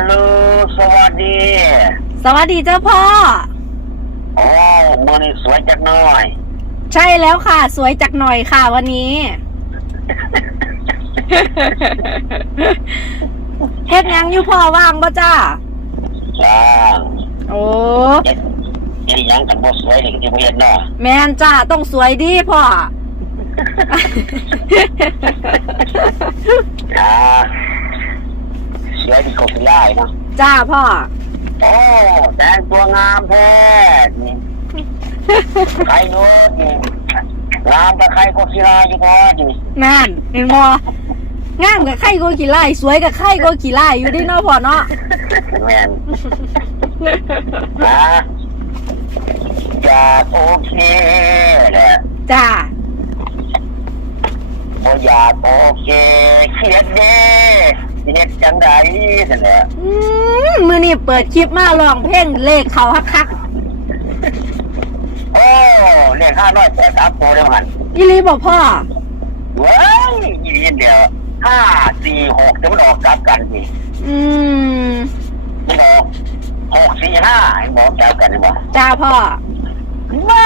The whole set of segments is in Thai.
ลโหลสวัสดีสวัสดีเจ้าพ่อ โอ้มือนี่สวยจักหน่อย ใช่แล้วค่ะ สวยจักหน่อยค่ะวันนี้ เฮ็ดหยังอยู่พ่อว่างบ่จ้า จ้างโอ้เฮ็ดเฮ็ดหยังกันบ่สวยนี่ก็สิบ่เฮ็ดเนาะแมนจ้าต้องสวยดีพ่ออ่า สวยดีกว่าสิไล่เนาะจ้าพ่อ โอ้แต่งตัวงามแท้นี่ใครนู้นนี่งามกับใครก็สิลาอยู่พอนี่นั่นเห็นบ่งามกับไข่ก็กี่ไล่สวยกับไข่ก็กี่ไล่อยู่ดิเนาะพ่อเนาะแม่นนะอยากโอเคแหละจ้าบ่อยากโอเคเครียดเด้ เฮ็ดจังไดนั่นแหละอืมมือนี่เปิดคลิปมาร้องเพลงเลขเขาคักโอ้เรียกห้าน้อยแต่สามโปรเดียวหันๆอีหลีบอกพ่อ เว้ยอีเดียนเดียวห้าสี่หกจะมันออกกลับกันสิอืมมันออกหกสี่ห้าให้บอกกลับกันนี่บ่จ้าพ่อมา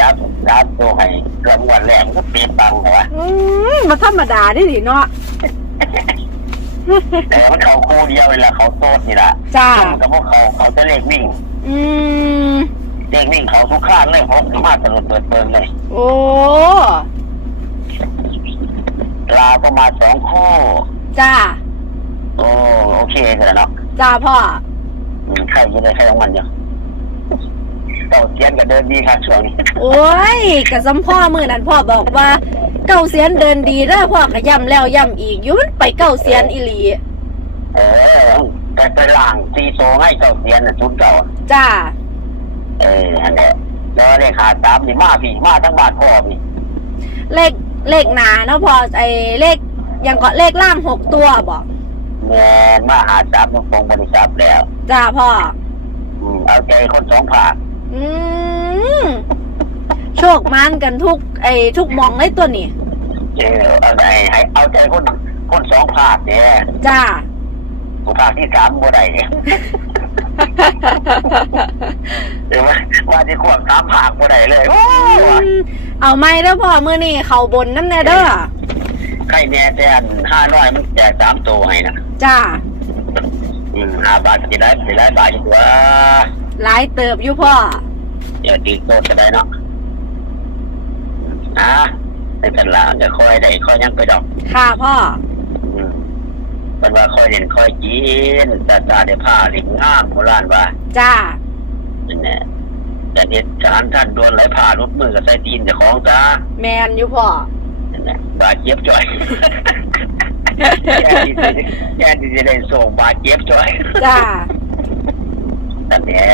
จับจับตัวให้รางวัลแรกมันก็เปลี่ยนบังเหรอวะอืมมาธรรมดาดิดิเนาะ แต่มันเขาคู่เดียวเวลาเขาโตดนี่แหละจ้า มันกับพวกเขาเขาจะเลขวิ่ง อืม เลขวิ่งเขาทุกข้างเลยพกมาตลอดเปิดเปิงเลยโอ้ ลาวก็มาสองคู่จ้า โอ้โอเคเสร็จแล้วเนาะจ้าพ่อ อืมใครจะได้ใครของมันอยู่ เต่าเทียนก็เดินดีครับช่วงนี้โอ้ยกะซ้ำพ่อมือนั้นพ่อบอกว่าเก้าเสียนเดินดีเด้อพ่อก็ย้ำแล้วย้ำอีกอยุ่มันไปเก้าเสียนอีหลีเออไปไปล่างตีโซให้เต่าเทียนน่ะชุดเก่าจ้าเอออันเนี้ยแล้วเลขาตามนี่มาพี่มาทั้งบาทพ่อพี่เลขเลขหนาเนาะพ่อไอ้เลขอยังก็เลขล่างหกตัวบอกแมนมาหาจับตรงๆบริษัทแล้ว จ้าพ่อ อืมเอาใจคนสองผาก อืมโชคมันกันทุกไอ้ทุกหมองเลยตัวนี้เออเอาใจให้เอาใจคนคนสองผากเนี่ยจ้าผากที่สามบ่ได้เนี่ยเดี๋ยวว่าว่าที่ควบสามผากบ่ได้เลยโอ้อืยมเอาไม่เด้อพ่อมือนี่เขาบนน้ำแน่เด้อใครแน่แต่อันห้าร้อยมันแจกสามตัวให้นะจ้า อืมห้าบาทจะได้จะได้บาทอยู่ตัว หลายเติบอยู่พ่อ เดี๋ยวตีโตจะได้เนาะอะในตลาดจะค่อยได้ค่อยยังไปดอก ค่ะพ่อ อืมมันว่าค่อยเห็นค่อยกินตาตาได้ผ้าหลิงงามโบราณว่าจ้านั่นแหละแต่เหตุการณ์ท่านโดนไหลผ้ารุดมือกับใส่ตีนเจะของจ้าแมนอยู่พ่อนั่นแหละบาดเจ็บจ่อย แย่ที่จะแย่ที่จะได้ส่งบาดเจ็บจ่อย จ้า นั่นแหละ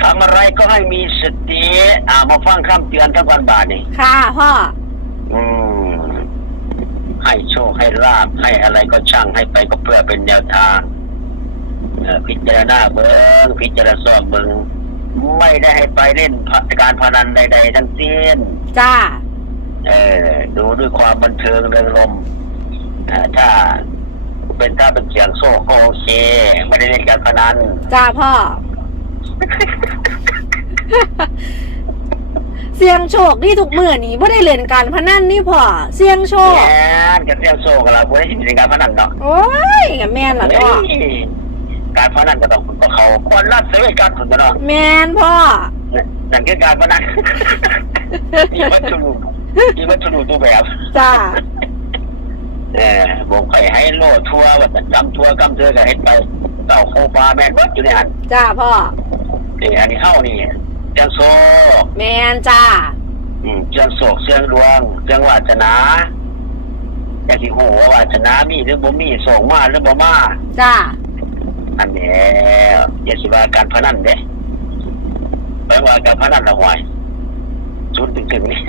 ทำอะไรก็ให้มีสติอ่ามาฟังคำเตือนทั้งวันบาทนี่ค่ะพ่อ อืม ให้โชคให้ลาบให้อะไรก็ช่างให้ไปก็เพื่อเป็นแนวทางเอ่อพิจารณาเบิงพิจารณาสอบเบิงไม่ได้ให้ไปเล่นพะการพนันใด ๆ ทั้งสิ้น จ้า เออดูด้วยความบันเทิงเริงรมย์เอ่อถ้า เป็นถ้าเป็นเสียงโซ่ก็โอเค ไม่ได้เล่นการพนันจ้าพ่อ เสียงโชคนี่ทุกมือนี่ไม่ได้เล่นการพนันนี่พ่อ เสียงโชค แอนกับเสียงโซ่กับเราไม่ได้เล่นการพนันเนาะโอ้ยกับแมนล่ะพ่อเฮ้ยการพนันก็ต้องก็เขาคนรัดเสียการผลกันเนาะแมนพ่อนั่นคือการพนันมีวัตถุมีวัตถุตัวแบบจ้า เออบอกใครให้โลดทัวร์ว่าจะจำทัวร์กำเธอก็เห็นไปเต่าโคฟาแมนวัดอยู่ในหันจ้าพ่อนี่อันนี้เข้านี่เจียงโซแมนจ้า อืมเจียงโศกเจียงดวงเจียงวาสนาแต่ที่โหว่าวาสนามีหรือบ่มีส่งมาหรือบ่มาจ้า อันนี้อย่าสิว่าการพนันเด้ไปว่าการพนันละหวย ชุดถึงๆนี่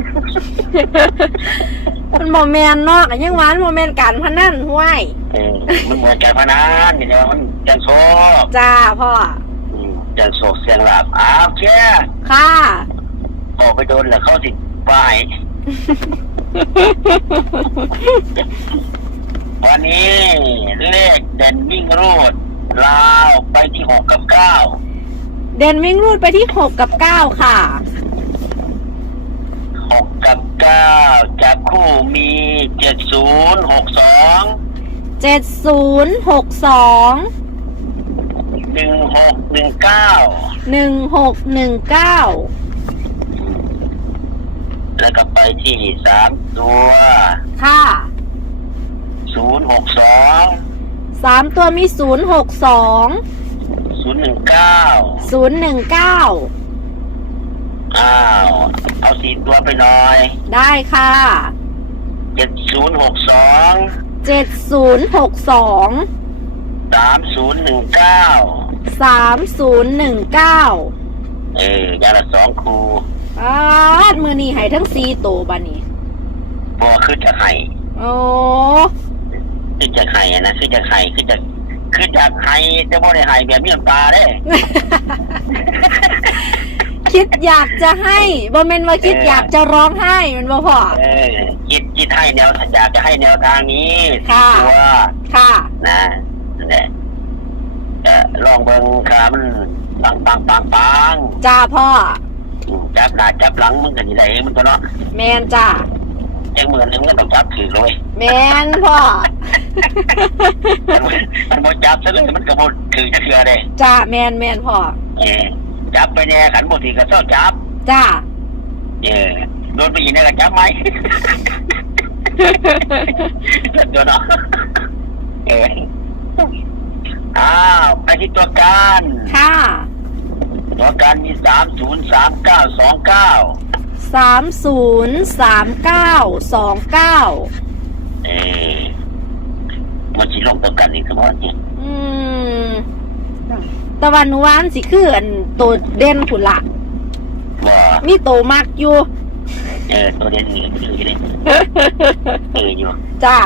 มันโมแมนเนาะก็ยังหวานโมแมนการพนันห้วยเออมันเหมือนการพนันนี่เดียวมันเจียงโศกจ้าพ่ออืมเจียงโศกเสียงลาบอ้าวเชี่ยค่ะ ออกไปโดนแล้วเขาสิป้ายวันนี้เลขเด่นวิ่งรูดลาวไปที่หกกับเก้าเด่นวิ่งรูดไปที่หกกับเก้าค่ะ หกกับเก้าจับคู่มีเจ็ดศูนย์หกสองเจ็ดศูนย์หกสองหนึ่งหกหนึ่งเก้าหนึ่งหกหนึ่งเก้าแล้วก็ไปที่สามตัวค่ะศูนย์หกสองสามตัวมีศูนย์หกสองศูนย์หนึ่งเก้าศูนย์หนึ่งเก้า อ้าว เอาสี่ตัวไปหน่อยได้ค่ะ เจ็ดศูนย์หกสองเจ็ดศูนย์หกสองสามศูนย์หนึ่งเก้าสามศูนย์หนึ่งเก้าเออยาละสองครูอาดมือนี่ให้ทั้งสี่ตัวบานี้พอขึ้นจะไข่โอ้ขึ้นจะไข่อะนะขึ้นจะไข่ขึ้นจะขึ้นจากไข่จะบ่ได้ไข่แบบมีน้ำตาเด้ คิดอยากจะให้บ่แม่นว่าคิดอยากจะร้องไห้มันบ่พอเออจิตจิตให้แนวอยากจะให้แนวทางนี้ค่ะ ตัวค่ะ นะนั่นแหละเอ่อลองเบิ่งขามันปังปังปังปังจ้าพ่อ อืมจับหน้าจับหลังมึงกันที่ไหนมันก็เนาะแมนจ้า เองเหมือนเองก็ต้องจับถือเลยแมนพ่อ มันมันบ่จับซะเลยมันก็บ่ถือจะเถื่อเด้จ้าแมนแมนพ่อ เออ จับไปแน่ขันบ่ถือก็เจ้าจับ จ้า เออโดนไปยิงได้ก็จับไหมเดี๋ยวเนาะเอออ้าวไปที่ตัวการ ค่ะ ตัวการมีสามศูนย์สามเก้าสองเก้าสามศูนย์สามเก้าสองเก้า เออมันสิลงตัวกันอีกทั้งหมดนี่อืม ตะวันหนูวามันสิคืออันตัวเด่นผุนละบ่มีโตวมากอยู่ เออตัวเด่นนี่คืออยู่เลยเอออยู่จ้า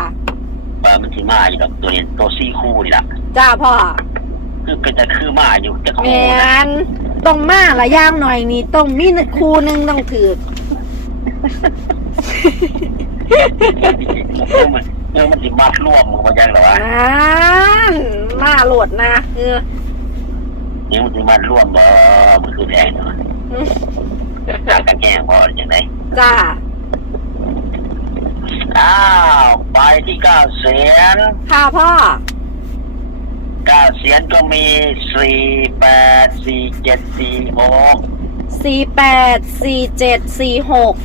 ว่ามันสิมาอยู่ดอกตัวเด่นตัวซี่คู่นี่ล่ะจ้าพ่อคือเป็นแต่คือมาอยู่แต่แมคู่นะนต้องมาละย่างหน่อยนี่ต้องมีครูหนึ่งต้องถือเออมันเออมันสิมาร่วมมันบ่จังหรอวะนั่นมาโหลดนะเออ นี่มันสิมาร่วมบ่มันคือแดงเนาะอืมทางกันแก้งบ่จังไดจ้า อ้าวไปที่เก้าเสียนค่ะพ่อเก้าเสียนก็มีสี่แปดสี่เจ็ดสี่หกสี่แปดสี่เจ็ดสี่หก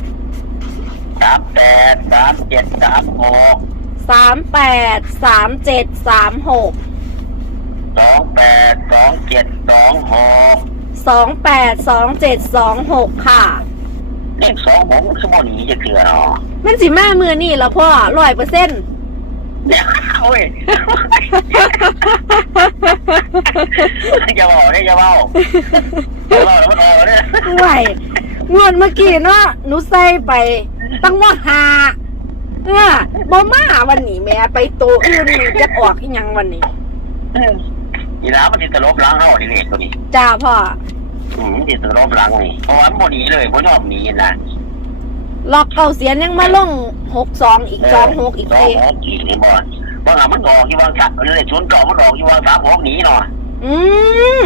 สามแปดสามเจ็ดสามหกสามแปดสามเจ็ดสามหก สองแปดสองเจ็ดสองหกสองแปดสองเจ็ดสองหกค่ะ เลขสองหกมันคือโมนี้จะคือเนาะมันสิมามือนี่แล้วพ่อร้อยเปอร์เซ็นต์เนี่ยโอ้ยจะบอกได้จะบอกจะบอกแล้วมันออกเนี่ยไหวงวดเมื่อกี้เนาะหนูใส่ไป ตั้งว่าหาเออบ่มาวันนี้แม่ไปตัวอื่นนี่จะออกอีหยังวันนี้ นี่นะมันติดตลบหล้างเขาดิเลขตัวนี้จ้าพ่อ อืมติดตลบหล้างนี่เพราะว่ามันโมนี้เลยผมชอบหนี้นะล็อกเก่าเสียนยังมาลงหกสองอีกสองหกอีกสอทีงหกอีกนี่บอลบางอะมันออกอยู่วางชักเลยชนเก่ามันออกอยู่วางสามหกหนีหน่อยอืม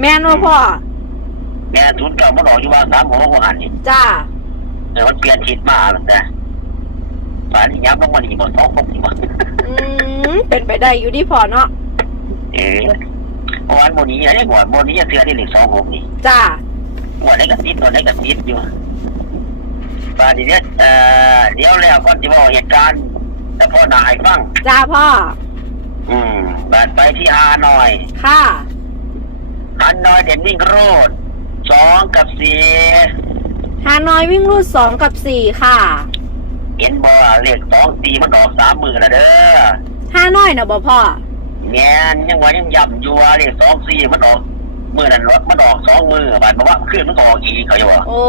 แม่นว่าพ่อแม่ชนเก่ามันออกอยู่วางสามหกหันนี่จ้าเดี๋ยวมันเปลี่ยนชิดมาแล้วแต่ป่านนี้ย้ำต้องมาหนีบนท้องหกนี่บอลอืมเป็นไปได้อยู่ที่พ่อเนาะ เอ๋วันโมนี้ไอ้หัวโมนี้จะเทือนที่หนึ่งสองหกนี่จ้าหัวได้กับติดหัวได้กับติดอยู่ป่านนี้เนี่ยเอ่อเดี๋ยวแล้วก่อนจะบอกเหตุการณ์แต่พ่อนายฟังจ้าพ่อ อืมบาดไปที่ฮานอยค่ะฮานอยเด่นวิ่งโรดสองกับสี่ฮานอยวิ่งรูดสองกับสี่ค่ะ เห็นบ่เลขสองสี่มันออกสามมือละเด้อฮานอยนะบ่พ่อ แงนยังว่ายังย่ำอยู่ว่าเลขสองสี่มันออกมือนั่นรถมันออกสองมือบาดบอกว่าขึ้นมันก็ออกอีกเขาอยู่ว่าโอ้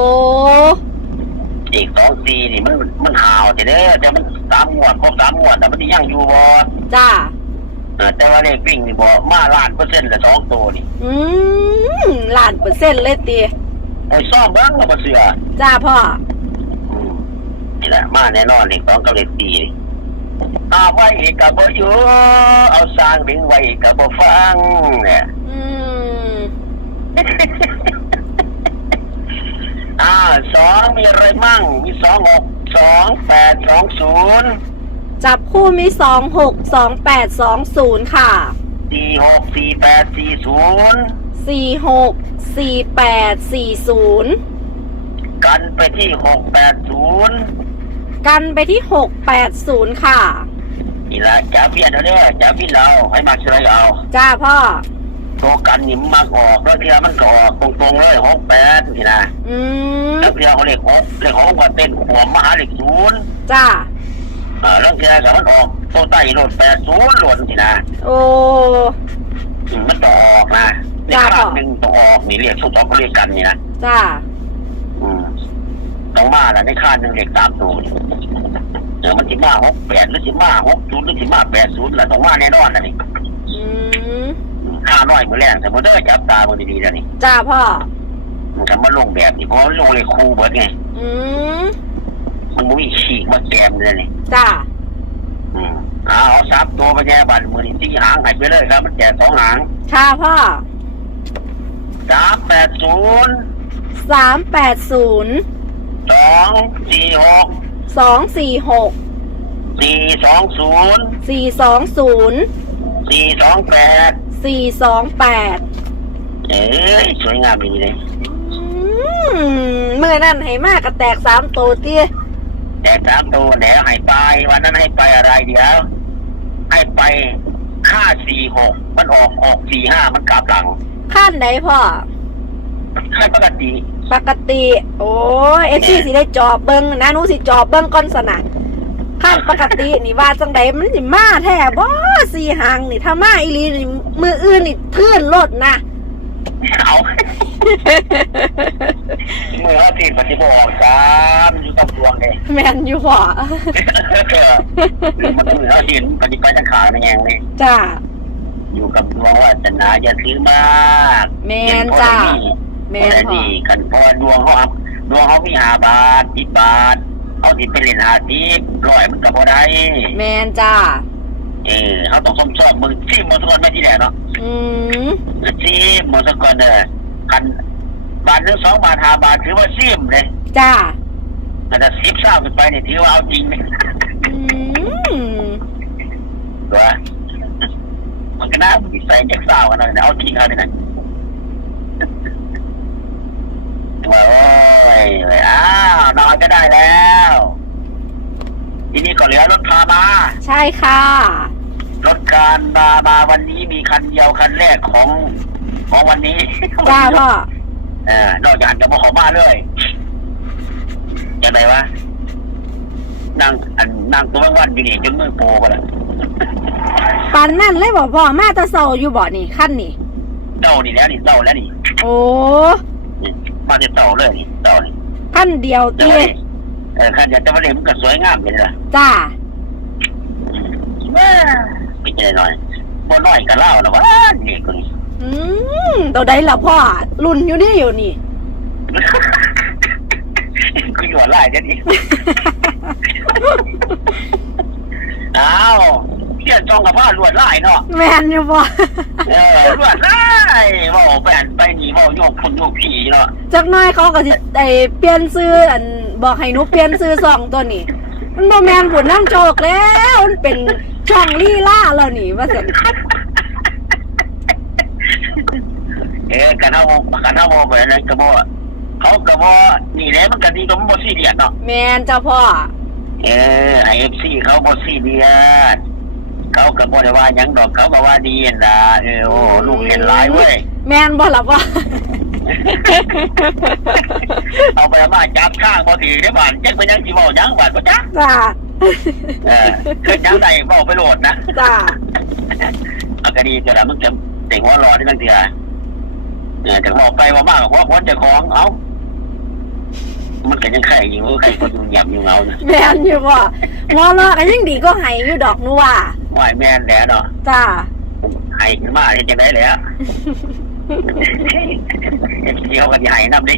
อีกสองสี่นี่มันมันหาวแต่เด้อแต่มันสามงวดครบสามงวดแต่มันยังอยู่บ่จ้าเออแต่ว่าเลขวิ่งนี่บ่มาล้านเปอร์เซ็นต์ละสองตัวนี่อืมล้านเปอร์เซ็นต์เลยตีไอ้ซ่อมเบิ้งก็บ่เสือจ้าพ่ออืมนี่แหละมาแน่นอนเลขสองกับเลขสี่นี่ เอาไว้กับบ่อยู่เอาสร้างดึงไว้กับบ่ฟังเนี่ยอืมอ่าสองมีอะไรมั่ง มีสองหกสองแปดสองศูนย์จับคู่มีสองหกสองแปดสองศูนย์ค่ะสี่หกสี่แปดสี่ศูนย์สี่หกสี่แปดสี่ศูนย์กันไปที่หกแปดศูนย์ กันไปที่หกแปดศูนย์ค่ะ นี่ละจับเวียนเอาเนี่ยจับเวียนเราให้มาช่วยเอาจ้าพ่อตัวกันนี่มากออกแล้วเทียมันก็ออกตรงๆเลยหกแปดนี่นะอืมแล้วเทียเขาเลขหกเลขหกว่าเต้นขวมมาหาเลขศูนย์จ้าอ่าแล้วเทียกับมันออกตัวใต้โหลดแปดศูนย์โหลดนี่นะโอ้อืมมันต้องออกนะในจ้าคพ่รั้องหนึ่งต้องออกนี่เรียกสุดต้องเรียกกันนี่นะจ้าอืม ต้องมาแหละในค่าหนึ่งเลขสามศูนย์เดี๋ยวมันสิมาหกแปดหรือสิมาหกศูนย์หรือสิมาแปดศูนย์แหละต้องมาแน่นอนนะนี่อืมห้าน้อยมือแรงแต่มันเด้อจับตามันดีๆแล้วนี่จ้าพ่อ มันจะมาลงแบบนี้เพราะว่าลงเลยครูเบิดไงอืมมันบ่มีฉีกมาแกมเลยนี่จ้าอืมเอาเอาสามตัวไปแย่บันมือนี่สี่หางใหายไปเลยครับ มันแจกสองหางค่ะพ่อสามแปดศูนย์สามแปดศูนย์ สองสี่หกสองสี่หกสี่สองศูนย์สี่สองศูนย์สี่สองแปดสี่สองแปดเอ้ยสวยงามดีเลยเมื่อนั่นให้มากกระแตกสามตัวเตี้ยแต่สามตัวแล้วให้ไป วันนั้นให้ไปอะไรเดี๋ยว ให้ไปห้าสี่หกมันออกออกสี่ห้ามันกลับหลังขั้นไหนพ่อให้ปกติ ปกติ โอ้เอฟซีสิได้จอบเบิงนะหนูสิจอบเบิงก่อนสนะขั้นปกตินี่ว่าจังไดมันสิมาแท้บ่สี่หางนี่ถ้ามาอีหลีนี่มืออื่นนี่ทื่นรถนะเอาเมื่อที่ปฏิบัติออกสามอยู่กับดวงเลยแมนอยู่พ่อมันเหนือหินปฏิบัติทางขาในแงงนี่จ้าอยู่กับดวงว่าจะนาอย่าถือมาก แมนจ้า แมแม่นพ่อดีกันพอดวงเขาครับดวงเขามีหาบาทสิบบาทเขาสิไปเล่นหาทิพร้อยมันกับพอได้แมนจ้าเออเขาต้องส้มชอบมึงซีมอสกอนไม่ที่ไหนเนาะอืมซีมอสกอนเด้อคันบาทหรือสองบาทห้าบาทถือว่าซีมเลยจ้าแต่ถ้าสิบเศร้าขึ้นไปเนี่ยถือว่าเอาจริงเลยอืมตัวมันก็น่ามีใส่จากเศร้ากันเลยเอาจริงเอาเลยนะว่า โอ้ยอ้าวนอนก็ได้แล้วทีนี้ก็เหลือรถพามา ใช่ค่ะ รถการมามาวันนี้มีคันเดียวคันแรกของของวันนี้จ้าพ่อเออนอกจากจะมาขอมาเลยยังไงวะนั่งอันนั่งตัววันอยู่นี่จนมือโปกันแล้วปันนั่นเลยบอกพ่อมาแตะเสาอยู่บ่นี่ขั้นนี่เต้านี่แล้วนี่เต้าแล้วนี่ โอ้นี่ มาจะเต้าเลยนี่เต้านี่ขั้นเดียวแต่เตี้ว่ายนี่เออคันจะจะมาเล่นมันก็สวยงามเลยล่ะจ้าว้าไปเจอหน่อยบ่น้อยก็เล่าแล้ววะนี่คนนี้อืมตัวใดล่ะพ่อรุ่นอยู่นี่อยู่นี่กูอยู่ไล่เดี๋ยวนี้อ้าวเพี่อนจองกับผ้าลวดไล่เนาะแมนอยู่พ่อเออลวดไล่ เว่าแบนไปนี่เว่าโยกคนโยกผีเนาะจักหน้อยเขาก็สิไอเปลี่ยนซื้ออันบอกให้หนูเปลี่ยนซื้อสองตัวนี้มันบ่แมนบุญน้ำโจกแล้วมันเป็นช่องลี่ล่าแล้วนี่ว่าสันเออกันเอากันเอาไปนั่นก็บ่เขาก็บ่นี่แหละมันก็ดีก็มันบ่ซีเรียสเนาะแมนจ้าพ่อเออไอเอฟซีเขาบ่ซีเรียส เขาก็บ่ได้ว่าหยังดอกเขาก็ว่าดีนั่นล่ะเออโอ้ลูกเห็นหลายเว้ย แมนบ่ล่ะพ่อ เอาไปมาจับข้างบ่ถือได้บ้านจักไปยังสิเว้าหยังบ้านบ่จักจ้าเออคือหยังได้เว้าไปโหลดนะจ้าเอาก็ดีแต่ละมึงจะเด็กหัวรอที่ตั้งเถื่อเออแต่บอกไปว่ามากกว่าคนเจะของเอ้ามันก็ยังไข่อยู่ไข่คนอยู่หยับอยู่เงานะ แมนอยู่พ่องอลอกันยังดีก็ให้อยู่ดอกหนูว่า ไหวแม่นแหล้วเนาะจ้าไห้ขึ้นมาที่จะได้แล้วเที่ยวกันใหญ่นับดิ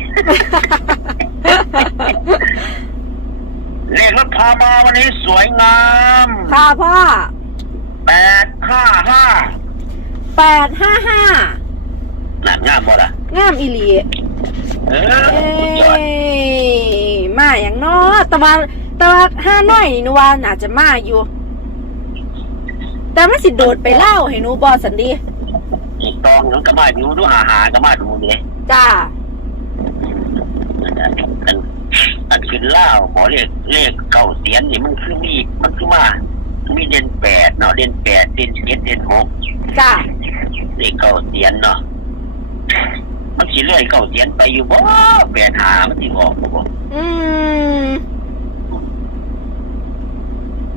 เลขรถพามาวันนี้สวยงามค่ะพ่อแปดห้าห้าแปดห้าห้าหนักงามบ่ล่ะงามอีหลีเออเอ้สุดยอดยมาอย่างน้อแต่ว่าแต่ว่าห้าน้อยนี่หนูว่าน่าจะมาอยู่ แต่มันสิโดดไปเล่าให้หนูบอสันดีอีกตองนึงก็มาดูดูหาหาก็มาดูเลยจ้าอันอันขึ้นเล่าขอเลขเลขเก้าเสียนนี่มันคือมีมันคือมามีเด่นแปดเนาะเด่นแปดเด่นเจ็ดเด่นหกจ้าเลขเก้าเสียนเนาะมันสิเลื่อยเก้าเสียนไปอยู่บ่แปดหามันสิบอกบ่บ่อืม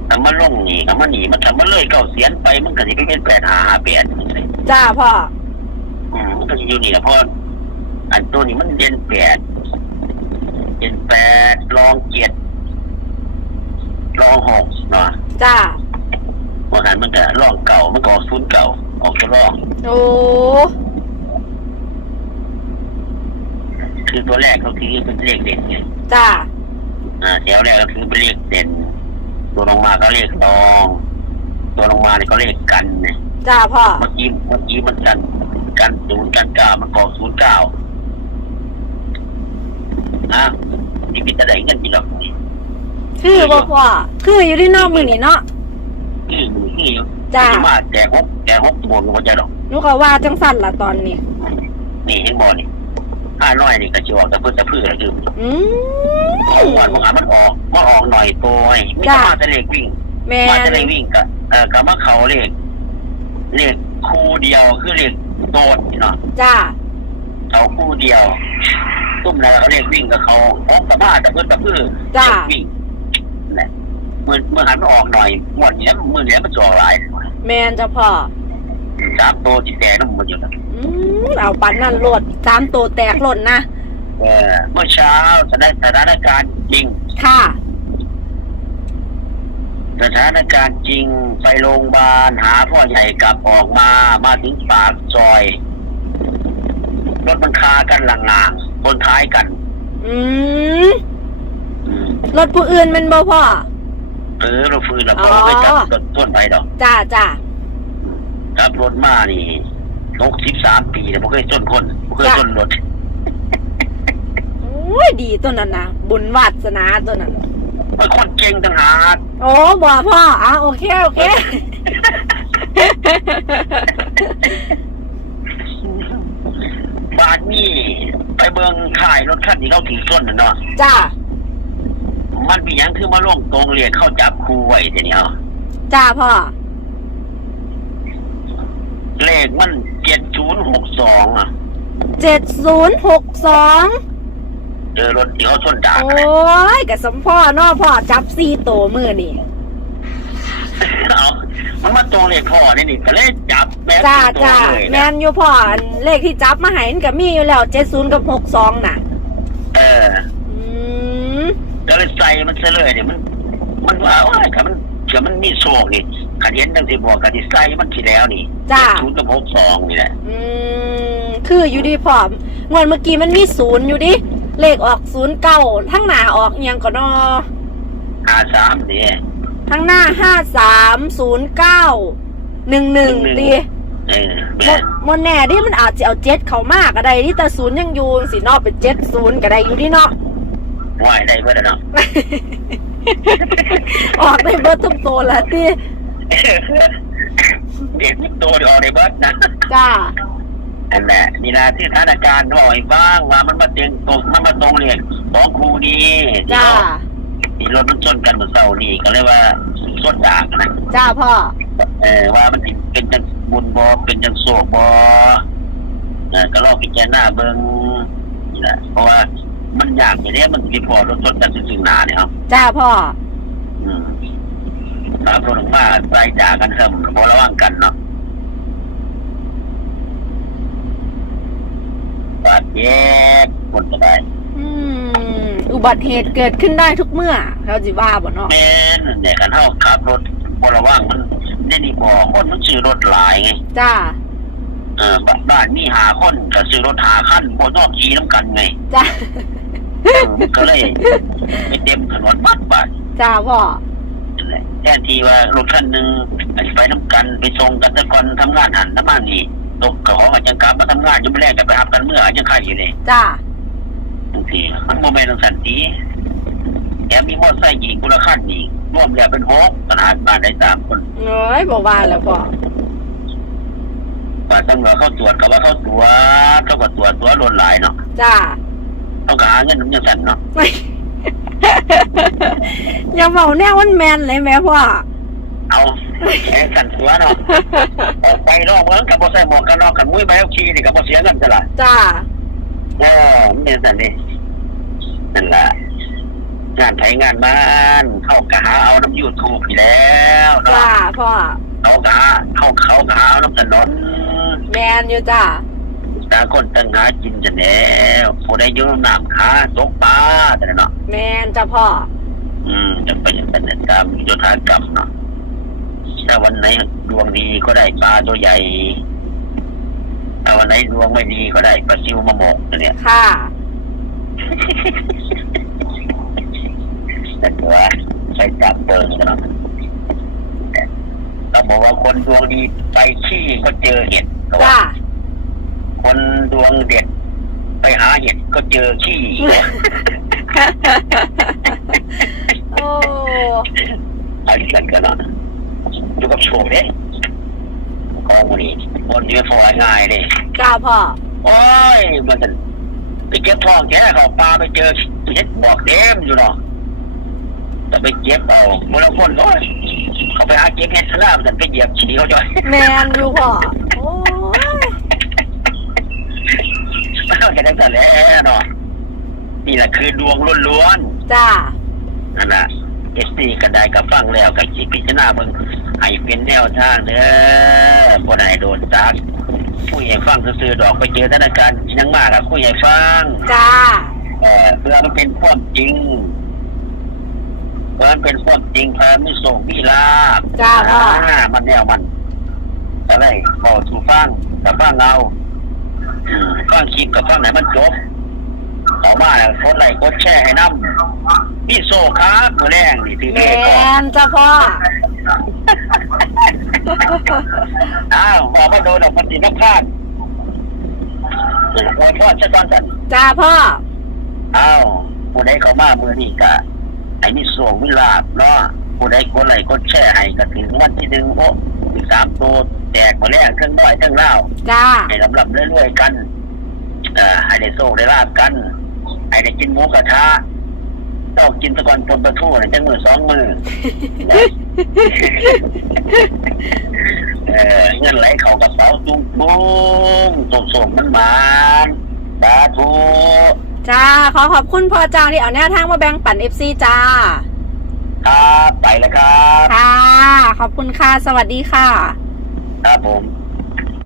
ถ้ามาลงนี่ถ้ามาหนีมันถ้ามาเลื่อยเก้าเสียนไปมันก็สิไปเป็นแปดหาหาแปดมันสิจ้าพ่ออืมมันก็สิอยู่นี่แหละเพราะอันตัวนี้มันเด่นแปดเด่นแปดรองเจ็ดรองหกเนาะจ้าวันนั้นมันก็ร่องเก่ามันก็ออกศูนย์เก่าออกตัวร่องโอ้คือตัวแรกเขาคือเป็นเลขเด่นไงจ้าอ่าแถวแรกก็คือเป็นเลขเด่น ตัวลงมาก็เลขรองตัวลงมาเนี่ยก็เลขกันเนี่ยจ้าพ่อ เมื่อกี้เมื่อกี้มันกันกันศูนย์กันเก้ามันก็ออกศูนย์เก้าอะนี่เป็นอะไรเงินกี่ดอกนี่คือบ่พ่อ คืออยู่ที่นอกมือนี่เนาะนี่มือนี่อยู่จ้า ที่มาแจกหกแจกหกบนหัวใจดอกหนูก็ว่าจังสั่นละตอนนี้นี่เห็นบอนี่ ห้าร้อยนี่ก็จะออกแต่เพื่อจะเพื่อคืออืมของวันของอันมันออกมันออกหน่อยตัวไอ้ไม่จ้ะ มาจะเลขวิ่ง แม่มาจะนเลขวิ่งกับเอ่อกับมาเขาเลขเลขคู่เดียวคือเลขโดดเนาะจ้าเขาคู่เดียวตุ้มแล้วเขาเลขวิ่งกับเขาพร้อมกับมาแต่เพื่อนกับเพื่อจ้าเลขวิ่งนั่นแหละเมื่อเมื่อหันมันออกหน่อยหมดเนี้ยมือเนี้ยมันจะออกหลายแมนจ้าพ่อสามตัวที่แต่น้ำมันอยู่นะ อืมเอาปันนั่นโลดสามตัวแตกหล่นนะเออเมื่อเช้าสถานสถานการณ์จริง ค่ะสถานการณ์จริงไปโรงพยาบาลหาพ่อใหญ่กลับออกมามาถึงปากซอย รถมันคากันหลังงางคนท้ายกัน อืมอืมรถผู้อื่นแมันบ่พ่อ เออรถฟืนเราอ๋พออไปจับต้นต้นไปดอกจ้าจ้า ขับรถมานี่ หกสิบสามปีแต่ผมเคยชนคนผมเคยชนรถโอ้ยดีตัวนั้นนะบุญวาสนาตัวนั้นมันคนเก่งต่างหากโอ้บ่พ่ออะโอเคโอเคบาทนี่ไปเบิงถ่ายรถคันที่เขาถือส้นน่ะเนาะจ้ามันมีหยังคือมาลงตรงเรียกเข้าจับครูไว้ทีเนี้ยจ้าพ่อเลขมัน เจ็ดศูนย์หกสองอะเจ็ดศูนย์หกสองเจอรถที่เขาชนดากโอ้เลยยกับสมพ่อเนอพ่อจับซีโตวมือนี่เอามันมาตรงเลขพ่อนี่นี่ก็เลยจับแม่จ้าตัวจ้าเลยแมนะนอยู่พ่ออันเลขที่จับมาให้มันก็มีอยู่แล้วเจ็ดศูนย์กับหกสองน่ะ เอออืม ก็เลยใส่มันเสยเลยเนี่ยมัน มันว่าว่าถ้ามันถ้ามันมีโชคนี่ ขันเห็นตั้งที่บอกขันที่ใส่มันที่แล้วนี่จ้า ศูนย์กับหกสองนี่แหละอืมคืออยู่ดีพ่องวดเมื่อกี้มันมีศูนย์อยู่ดิ เลขออกศูนย์เก้าทั้งหน้าออกอิหยังก็นอหาสามนี่ ทั้งหน้าห้าสามศูนย์เก้าหนึ่งหนึ่งตีเออโมแม่โมแน่ที่มันอาจจะเอาเจ็ดเขามากก็ได้ที่แต่ศูนย์ยังอยู่สิเนอกเป็นเจ็ดศูนย์ก็ได้อยู่ที่เนาะ ไหวได้เพื่อนเนาะออกได้เบิร์ทุกตัวละที่ เด็กนิดตัวเดียวในเบิร์ดนะจ้า นั่นแหละนี่นะที่สถานการณ์หน่อยบ้างว่ามันมาเตียงตรงมันมาตรงเรียนของครูนี้จ้า ที่รถมันชนกันเมื่อเช้านี่ก็เลยว่าส้นดากนะจ้าพ่อ เออว่ามันสิเป็นจังบุญบอเป็นจังโศกบอเออก็ลองพิจารณาเบิ่งนี่แหละเพราะว่ามันยากอย่างนี้มันมีพอรถชนกันซึ่งๆหนาเนี่ยครับจ้าพ่อ ครับรถออกมาใส่จ่ากันเสมอพอระวังกันเนาะบาดเจ็บคนก็ได้อืมอุบัติเหตุเกิดขึ้นได้ทุกเมื่อ เราจิว่าบ่เนาะแม่นเนี่ยกันเท่าขับรถพอระวังมันได้ดีบอกคนมันซื้อรถหลายไงจ้าเออบ้านบ้านมีหาคนก็ซื้อรถหาขั้นบนนอกขี่น้ำกันไงจ้าเออมันก็เลยไม่เต็มถนนบัดบาดจ้าพ่อแทนที่ว่ารถคันหนึ่งไปน้ำกันไปส่งกันแตะกอนทำงานหันน้ำมันนี่ตกกับของอาจารย์กลับมาทำงานอยังไม่แรกกับไปหับกันเมื่ออาจยังใครอยู่นี่จ้าบางทีมันโมเมนต์สันติแถมมีมอเตอร์ไซค์อีกคุณละขั้นอีกรวมแล้วเป็นหกขนาดบ้านได้สามคนเอ้ยบอกว่าแล้วพ่อว่าตำรวจเขาตรวจเขาว่าเขาตรวจเขาก็ตรวจตัวรถหลายเนาะจ้าเขาก็หาเงินน้ำยังสันเนาะ อย่าเบาแนวมันแมนเลยแม่พ่อเอาแข่งกันตัวเนาะออกไปนอกเมืองกับบ่ใส่หมวกกันนอกกันมุ้ยไปเอาขี่นี่กับบ่เสียเงินซะละจ้าเออมันเป็นสันนี่นั่นแหละงานไถงานบ้านเข้ากะหาเอาน้ำยูทูบอยู่แล้วเนาะจ้าพ่อเขากะหาเข้าเขากะหาเอาน้ำถนนแมนอยู่จ้า ตาคนตั้งหากินจะแล้วผู้ใดอยืมน้ำขาตกปลาแต่เนาะแมนจ้าพ่อ อืมจะเป็นอย่างนั้นตามโยธากรรมเนาะถ้าวันไหนดวงดีก็ได้ปลาตัวใหญ่ถ้าวันไหนดวงไม่ดีก็ได้ปลาซิวมะหมกเนี่ยค่ะแต่ตัวใช้จับเปิงกันเนาะเราบอกว่าคนดวงดีไปขี้ก็เจอเห็ดก็ว่าจ้า คนดวงเด็ด ไปหาเห็ดก็เจอขี้ โอ้อันกันกันเนาะอยู่กับโชว์เด้กองมันนี่คนเยอะพอง่ายเลยจ้าพ่อ โอ้ย มันจะไปเก็บทองแค่เขาปลาไปเจอเห็ดบอกเต็มอยู่เนาะแต่ไปเก็บเอาเมื่อเราคนโอ้ยเขาไปหาเก็บเห็ดสลามแต่ไปเหยียบฉี่เขาจ่อยแมนอยู่พ่อ โอ้ย มันจะได้แต่แล้วเนาะนี่แหละคือดวงล้วนๆจ้านั่นแหละเอสซีกันได้กับฟังแล้วกับจิพิจารณาเบิ่งให้เป็นแนวทางเด้อบ่ได้โดนจักผู้ใหญ่ฟังซื่อๆดอกไปเจอธนาคารยังมากอะผู้ใหญ่ฟัง จ้า เออเพื่อมันเป็นความจริงเพื่อมันเป็นความจริงพาไม่ส่งมีลาบจ้าพ่ออ่ามันแนวมันอะไรขอสู่ฟังกับฟังเอา อืมฟังคลิปกับฟังไหนมันจบต่อมาแล้วกดไลค์กดแชร์ให้น้ำพี่โซครับมือแรงนี่ถือแมเลขก่อนนจ้าพ่อ อ้าวบอกว่าโดนออกปฏินักพลาดโอ้ยพ่อจะตอนสัน จ้าพ่อ อ้าวผู้ใดเข้ามามือนี่กะไอ้นี่ส่งวิลาบเนาะผู้ใดกดไลค์กดแชร์ให้ก็ถึงวันที่หนึ่งโอ้อีกสามตัว แจกมาแล้วเครื่องน้อยเครื่องเล่าจ้า ให้ลำลับเรื่อยๆกันเอ่อให้ได้โซ่ได้ลาบกันให้ได้กินหมูกระทะเต้ากินตะกอนปนประทูเนี่ยจังมือสองมือเออเงินไหลเข้ากระเป๋าตุ้งตุ้งส่งส่งมันหมานสาธุจ้า ขอขอบคุณพ่อเจ้าที่เอาแนวทางมาแบ่งปันเอฟซีจ้า ครับไปแล้วครับ ค่ะ ขอบคุณค่ะ สวัสดีค่ะ ครับผม